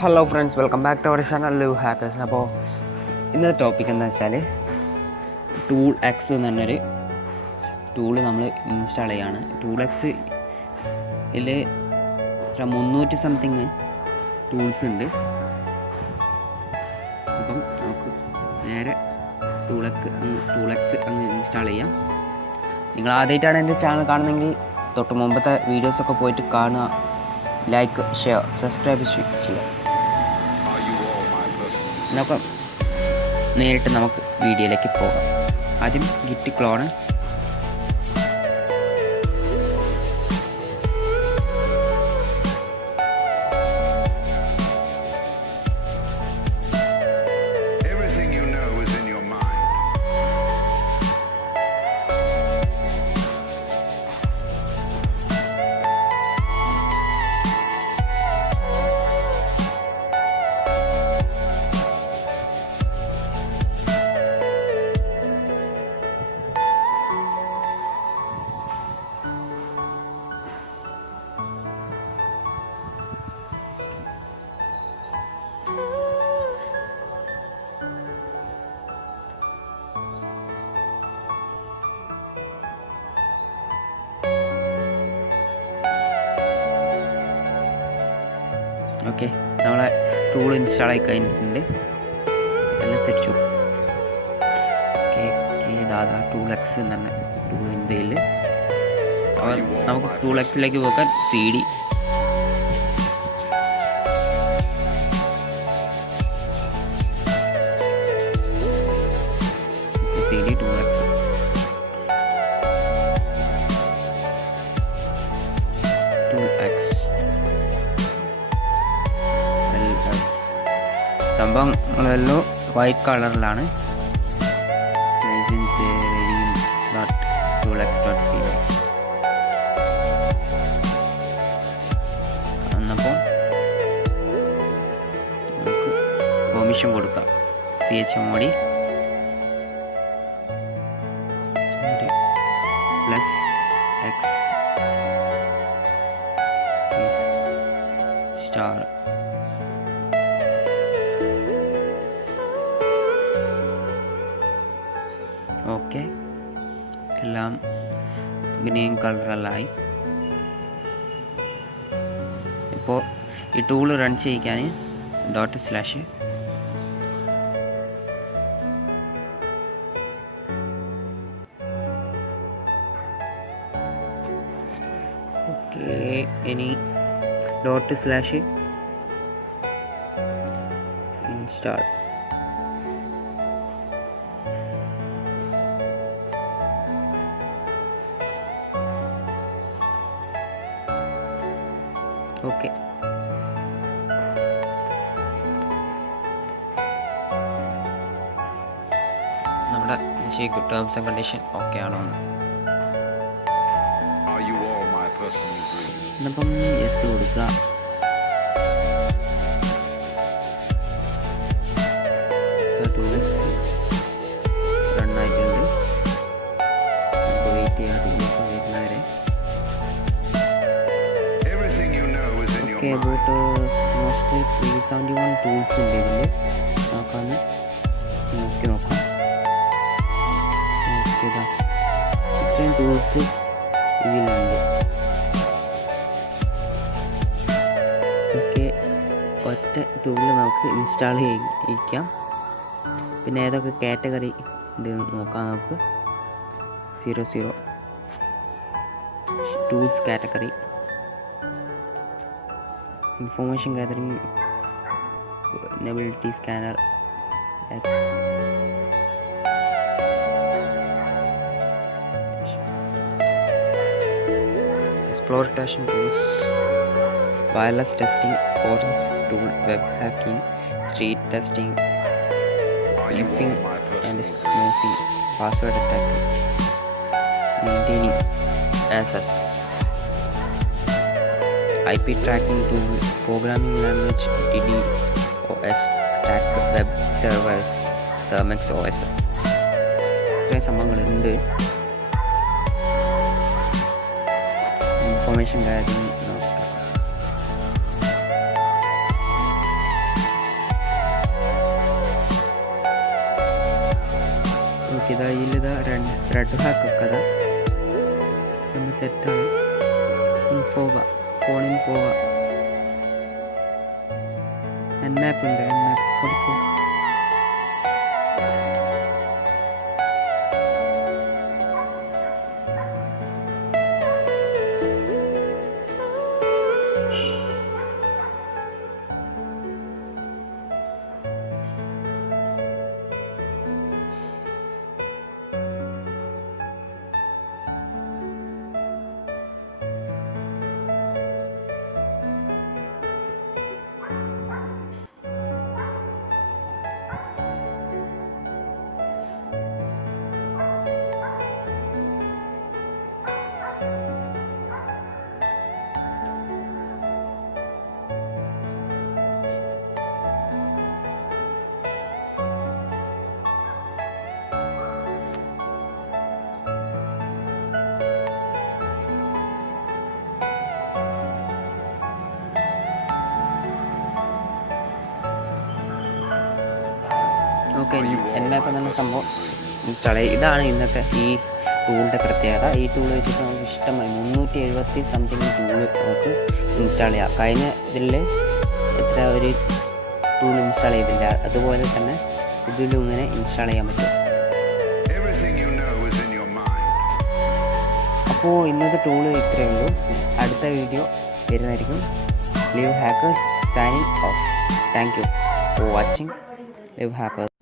Hello friends, welcome back to our channel live hackers. അപ്പോൾ ഇന്നത്തെ topic എന്താ വെച്ചാൽ toolx എന്ന് പറഞ്ഞൊരു ടൂള് നമ്മൾ ഇൻസ്റ്റാൾ ചെയ്യുകയാണ്. toolx ഇതിൽ 300 സംതിങ് ടൂൾസ് ഉണ്ട്. അപ്പം നമുക്ക് നേരെ toolx അങ്ങ് ഇൻസ്റ്റാൾ ചെയ്യാം. നിങ്ങൾ ആദ്യമായിട്ടാണ് എൻ്റെ ചാനൽ കാണുന്നതെങ്കിൽ തൊട്ട് മുമ്പത്തെ വീഡിയോസൊക്കെ പോയിട്ട് കാണുക, ലൈക്ക്, ഷെയർ, സബ്സ്ക്രൈബ് ചെയ്യുക. നോക്കാം, നേരിട്ട് നമുക്ക് വീഡിയോയിലേക്ക് പോകാം. ആദ്യം ഗിറ്റ് ക്ലോണ്, ഓക്കെ. നമ്മളെ ടൂൾ ഇൻസ്റ്റാൾ ആയി കഴിഞ്ഞിട്ടുണ്ട്. എല്ലാം തിരിച്ചു. toolx എന്നാണ് ടൂൾ ഇന്ത്യയിൽ. അപ്പോൾ നമുക്ക് toolxലേക്ക് പോകാൻ CD toolx സംഭവം എല്ലാം വൈറ്റ് കളറിലാണ്. എന്നപ്പോൾ നമുക്ക് പെർമിഷൻ കൊടുക്കാം. chmod +x star okay. എല്ലാം ഗ്രീൻ കളറിലായി. ഇപ്പോൾ ഈ ടൂൾ റൺ ചെയ്യിക്കാൻ // ഓക്കെ. ഇനി // ഇൻസ്റ്റാൾ. ഓക്കെ. നമ്മുടെ ടേംസ് ആൻഡ് കണ്ടീഷൻ ഓക്കെ ആണോ? അപ്പം യെസ് കൊടുക്കുക. റൺ ആയിട്ടുണ്ട്. നമുക്ക് വെയിറ്റ് ചെയ്യാം വരുന്നവരെ. ഓക്കെ. അബൌട്ട് മോസ്റ്റ് 371 ടൂൾസ് ഉണ്ട് ഇതിൽ. നമുക്കൊന്ന് നോക്കാം. ഇത്രയും ടൂൾസ് ഇതിലുണ്ട്. ഓക്കെ. ഒറ്റ ടൂളിൽ നമുക്ക് ഇൻസ്റ്റാൾ ചെയ്യിക്കാം. പിന്നെ ഏതൊക്കെ കാറ്റഗറി ഉണ്ട് നോക്കാം. നമുക്ക് 00 tools category, information gathering, vulnerability scanner, exploitation tools, wireless testing, forensic tool, web hacking, street testing, sniffing and spoofing, password attack, maintaining access, IP tracking tool, programming language, DDoS, attack, web servers, Termux OS. ഇത്രയും സംഭവങ്ങളുണ്ട്. Information gathering thread ഹാക്കൊക്കെ അതാ സെറ്റാണ്. ഇൻഫോക ഫോണിൽ പോക എന്നാപ്പ് ഉണ്ട്, എന്നാപ്പ് കൊടുക്കും. Okay, എന്നാപ്പ് എന്ന സംഭവം ഇൻസ്റ്റാൾ ചെയ്യും. ഇതാണ് ഇന്നത്തെ ഈ ടൂളിൻ്റെ പ്രത്യേകത. ഈ ടൂൾ വെച്ചിട്ട് നമുക്ക് ഇഷ്ടമായി 370 സംതിങ് ടൂൾ നമുക്ക് ഇൻസ്റ്റാൾ ചെയ്യാം. കഴിഞ്ഞ ഇതിൽ എത്ര ഒരു ടൂൾ ഇൻസ്റ്റാൾ ചെയ്തില്ല, അതുപോലെ തന്നെ ഇതിലും ഇങ്ങനെ ഇൻസ്റ്റാൾ ചെയ്യാൻ പറ്റും. അപ്പോൾ ഇന്നത്തെ ടൂള് ഇത്രയേ ഉള്ളൂ. അടുത്ത വീഡിയോ വരുന്നതായിരിക്കും. Live Hackers signing off. Thank you for watching Live Hackers.